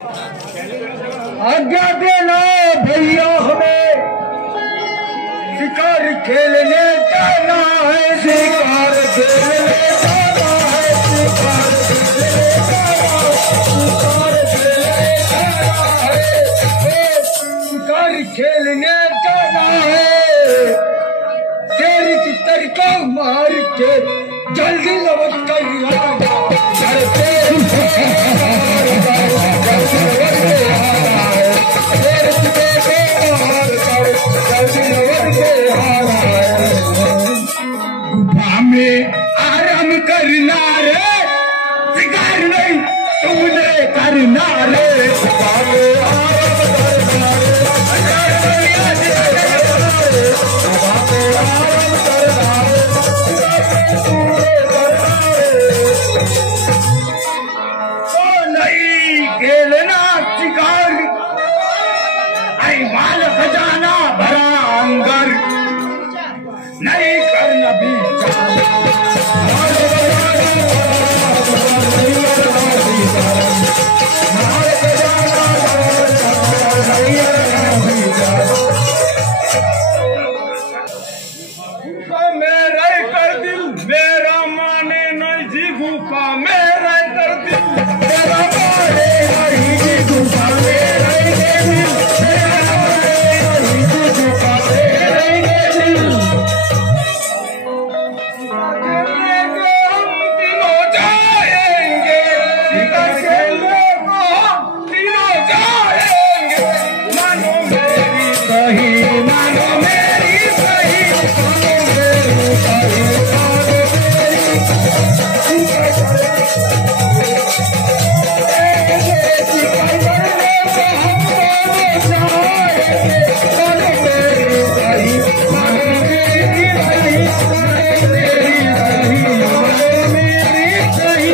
आज्ञा देना भैया, हमें शिकार खेलने जाना है, शिकार खेलने जाना है, शिकार खेलने जाना है, शिकार खेलने जाना है। शेर की तड़का मार के जल्दी लौट कर आना, में आराम करना रे, शिकार नहीं तुमने करना रे, तो नहीं खेलना शिकार, आई माल खजाना भरा अंगर, नहीं करना भी मेरा कर दिल मेरा माने नहीं जी भूखा, मेरा कर दिल मेरा माने नहीं जी भूखा, मेरा दिल मेरा माने नहीं जी भूखा, मेरा दिल। हम तीनों जाएंगे, खेलने को हम तीनों जाएंगे, मानो मेरी सही, मानो मेरी सही, मानो मेरी सही,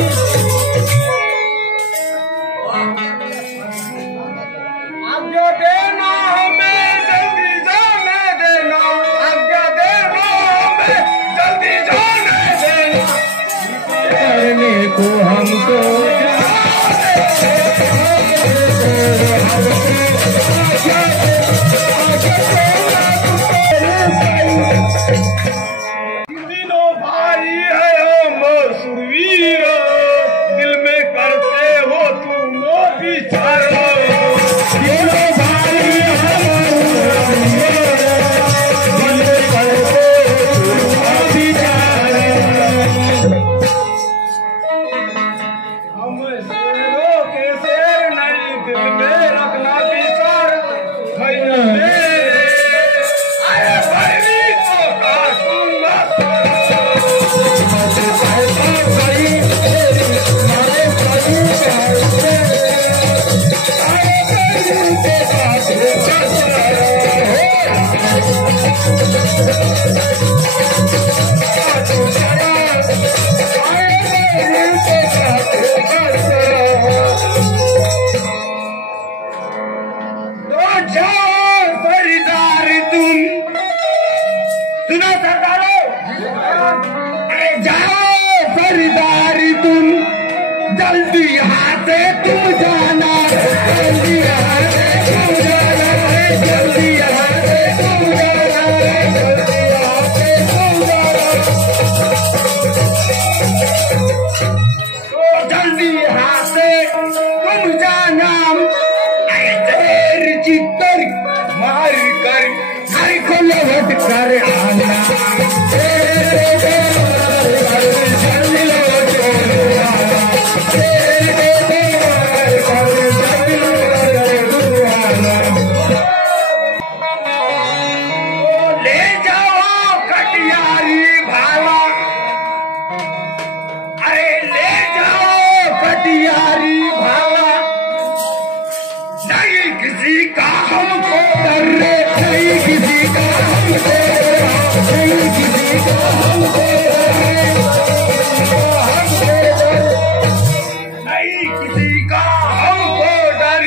आज्ञा देना हमें जल्दी जाने देना, आज्ञा देना हमें जल्दी जाने देना, करने को हमको तीनों भाई है हम सुरवीर, दिल में करते हो तुम विचार, तीनों भाई दिल में करते हो विचार, हम शेरों के शेर नहीं, दिल में रखना विचार, अरे भाई तो काटूंगा तो जाओ खरीदार तुम, सुनो सरदारों, अरे जाओ खरीदार तुम, जल्दी यहाँ से तुम जाना, जल्दी यहाँ से तुम जाना, जल्दी यहाँ से तुम जाना, जल्दी यहाँ से तुम जाना, तो जल्दी यहाँ से तुम जाना, ऐसे चित्तर मार कर घर को लौट कर आना, जल्दी लौट कर आना, ले जाओ कटियारी भाला, अरे ले जाओ कटियारी भाला, नहीं किसी का हमको डर रे, नहीं किसी का हमको, नहीं किसी का हमको नहीं किसी का हमको डर,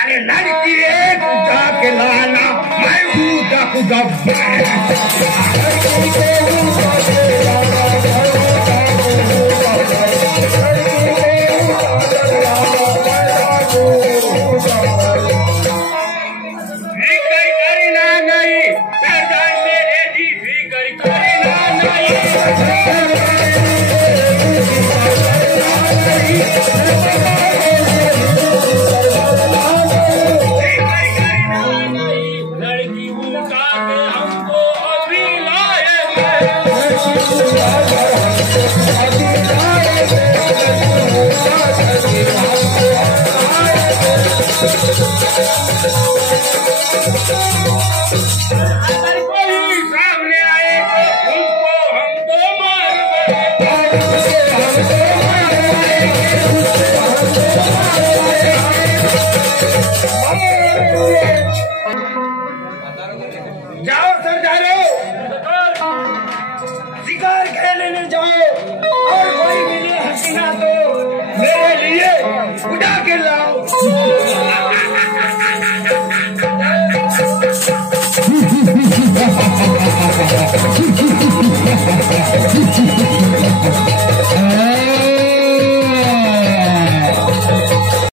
अरे लड़की एक जाके लाना, मैं हूँ दक अगर कोई सामने आए तो उसको हमको मार जाओ सरदारों, शिकार खेलने जाओ और कोई मिले हसीना तो मेरे लिए उड़ा के लाओ।